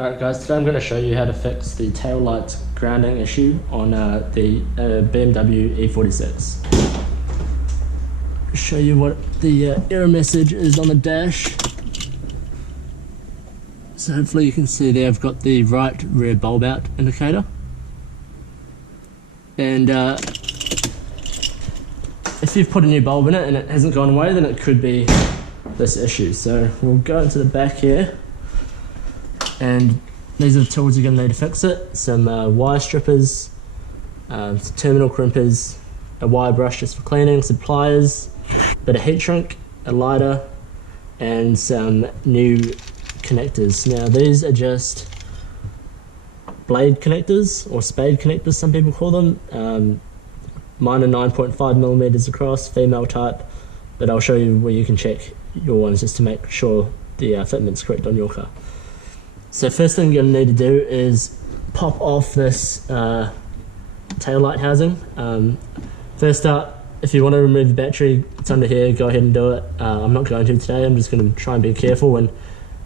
Alright guys, today I'm going to show you how to fix the tail light grounding issue on the BMW E46. Show you what the error message is on the dash. So hopefully you can see there I've got the right rear bulb out indicator. And if you've put a new bulb in it and it hasn't gone away, then it could be this issue. So we'll go into the back here. And these are the tools you're going to need to fix it. Some wire strippers, some terminal crimpers, a wire brush just for cleaning, some pliers, a bit of heat shrink, a lighter, and some new connectors. Now these are just blade connectors, or spade connectors some people call them. Mine are 9.5 millimeters across, female type, but I'll show you where you can check your ones just to make sure the fitment's correct on your car. So first thing you're going to need to do is pop off this tail light housing. First up, if you want to remove the battery, it's under here, go ahead and do it. I'm not going to today, I'm just going to try and be careful and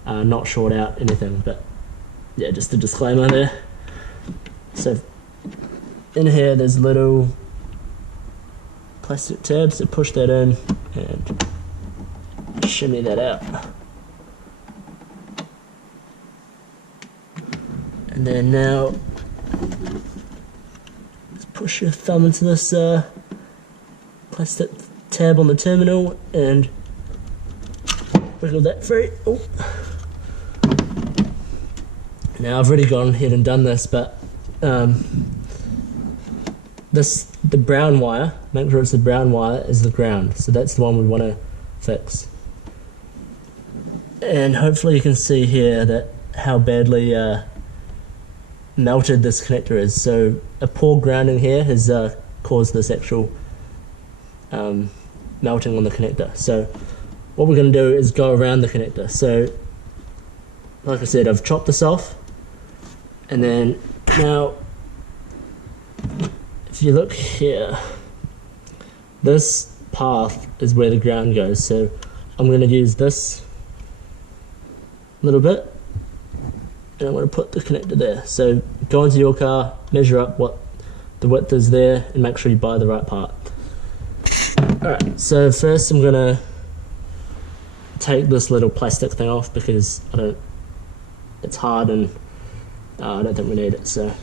not short out anything, but yeah, just a disclaimer there. So in here there's a little plastic tab, so push that in and shimmy that out. And then now, just push your thumb into this plastic tab on the terminal and wiggle that free. Oh. Now I've already gone ahead and done this, but the brown wire, make sure it's the brown wire, is the ground. So that's the one we want to fix. And hopefully you can see here that how badly melted this connector is. So a poor grounding here has caused this actual melting on the connector. So what we're going to do is go around the connector. So like I said, I've chopped this off, and then now if you look here, this path is where the ground goes. So I'm going to use this little bit and I'm going to put the connector there. So go into your car, measure up what the width is there, and make sure you buy the right part. Alright, so first I'm going to take this little plastic thing off because it's hard and I don't think we need it. So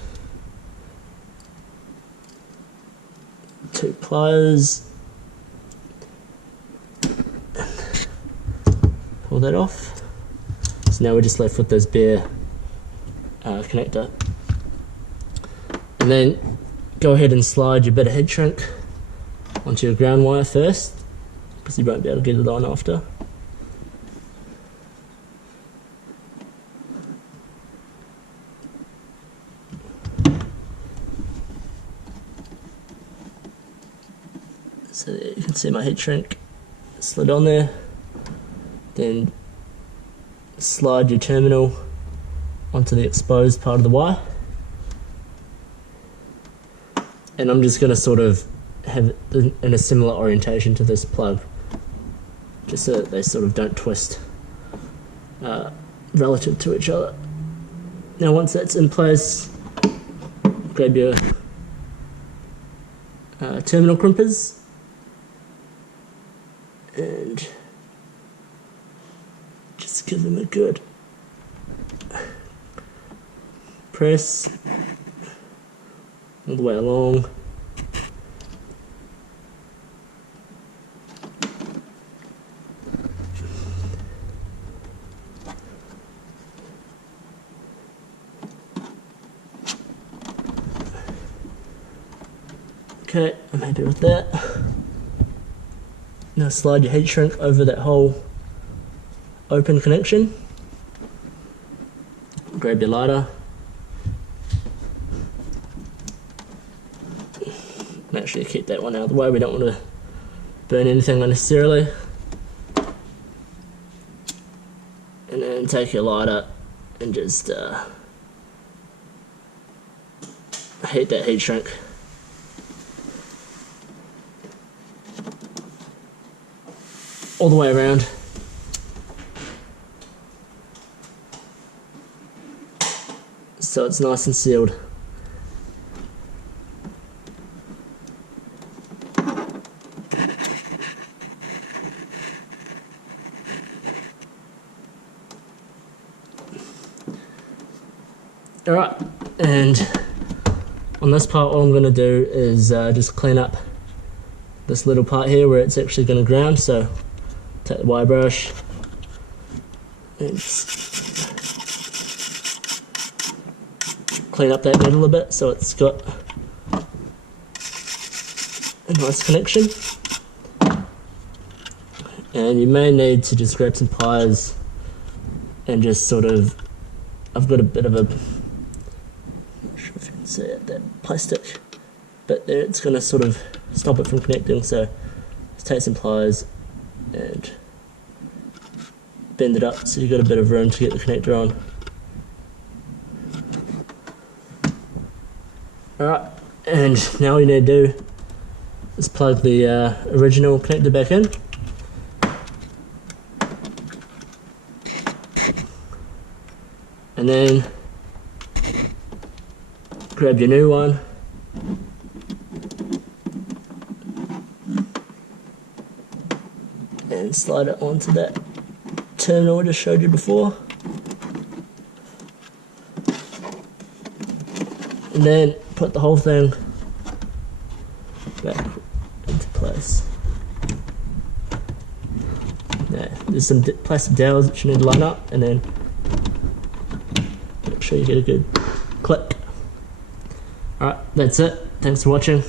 2 pliers, pull that off. So now we're just left with this bare connector, and then go ahead and slide your bit of heat shrink onto your ground wire first, because you won't be able to get it on after. So there you can see my heat shrink slid on there. Then slide your terminal onto the exposed part of the wire, and I'm just going to sort of have it in a similar orientation to this plug, just so that they sort of don't twist relative to each other. Now once that's in place, grab your terminal crimpers and just give them a good press all the way along. Okay, I'm happy with that. Now slide your heat shrink over that whole open connection. Grab your lighter. Make sure you keep that one out of the way, we don't want to burn anything unnecessarily. And then take your lighter and just heat that heat shrink. All the way around. so it's nice and sealed. Alright, and on this part all I'm going to do is just clean up this little part here where it's actually going to ground. So take the wire brush and clean up that metal a bit so it's got a nice connection. And you may need to just grab some pliers and just sort of, I've got a bit of a, not sure if you can see it, that plastic bit there, it's going to sort of stop it from connecting. So just take some pliers and bend it up so you've got a bit of room to get the connector on. Alright, and now all you need to do is plug the original connector back in. And then grab your new one and slide it onto that terminal I just showed you before. And then put the whole thing back into place. Now, there's some plastic dowels that you need to line up, and then make sure you get a good clip. Alright, that's it. Thanks for watching.